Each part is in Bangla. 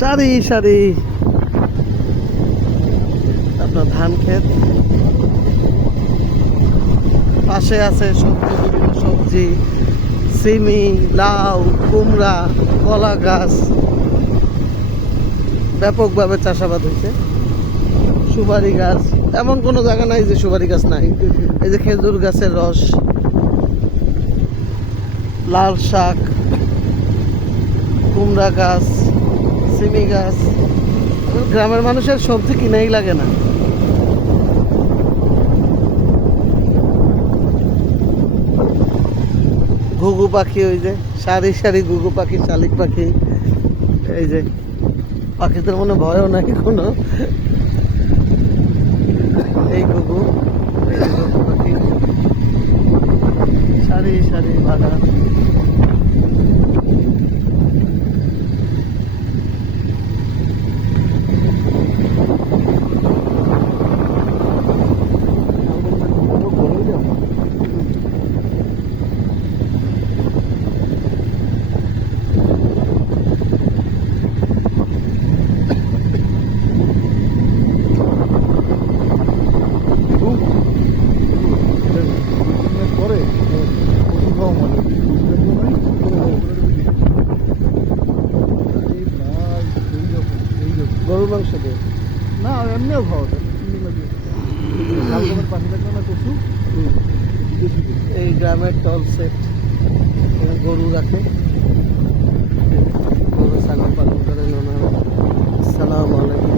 সারি সারি। আপনার ধান ক্ষেত। পাশে আছে সবজি সবজি। সিমি, লাউ, কুমড়া, কলা গাছ। ব্যাপকভাবে চাষাবাদ হয়েছে। সুপারি গাছ। এমন কোনো জায়গা নাই যে সুপারি গাছ নাই। এই যে খেজুর গাছের রস। লাল শাক। কুমড়া গাছ। সিমি গাছ। গ্রামের মানুষের সবজি কিনেই লাগে না। ঘুঘু পাখি ওই যে, সারি সারি ঘুঘু পাখি, শালিক পাখি। এই যে, পাখিদের মনে ভয়ও নাই কোনো এই ঘুঘু এই যে ঘুঘু পাখি সারি সারি বাগান পরে ওষুধ খাওয়া মানে গরুর মাংস দিয়ে। না এমনিও খাওয়া যায় পাশে থাকবে না কচু। এই গ্রামের টল সেট। গরু রাখে। গরু ছাগল পালন করে নানা সালাম আলাইকুম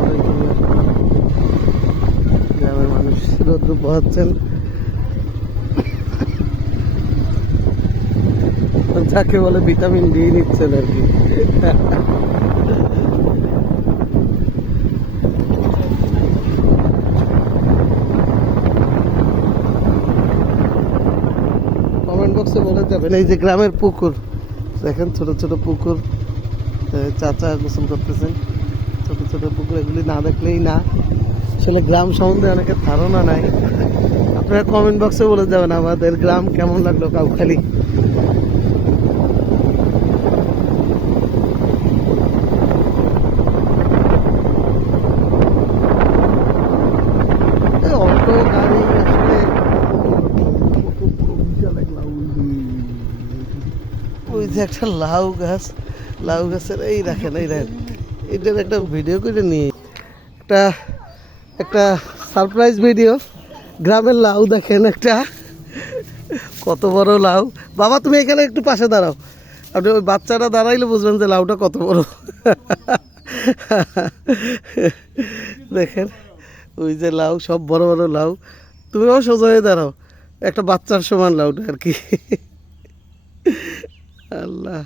আলাইকুম গ্রামের মানুষ রোদ্র পোহাচ্ছেন যাকে বলে ভিটামিন ডি নিচ্ছেন আর কি। কমেন্ট বক্সে বলে যাবেন, এই যে গ্রামের পুকুর। দেখেন ছোট ছোট পুকুর চাচা গোসল করতেছেন। ছোট ছোট পুকুর, এগুলি না দেখলেই না। আসলে গ্রাম সম্বন্ধে অনেকের ধারণা নাই। আপনারা কমেন্ট বক্সে বলে যাবেন আমাদের গ্রাম কেমন লাগল কাউখালি এই অটো গাড়ি আসলে ওই যে একটা লাউ গাছ, লাউ গাছের এই রাখেন এই রাখেন এটার একটা ভিডিও করে নিয়ে একটা একটা সারপ্রাইজ ভিডিও গ্রামের লাউ দেখেন একটা। কত বড় লাউ। বাবা, তুমি এখানে একটু পাশে দাঁড়াও। আপনি ওই বাচ্চাটা দাঁড়াইলে বুঝবেন যে লাউটা কত বড়। দেখেন, ওই যে লাউ, সব বড় বড় লাউ। তুমিও সোজা হয়ে দাঁড়াও। একটা বাচ্চার সমান লাউটা আর কি। আল্লাহ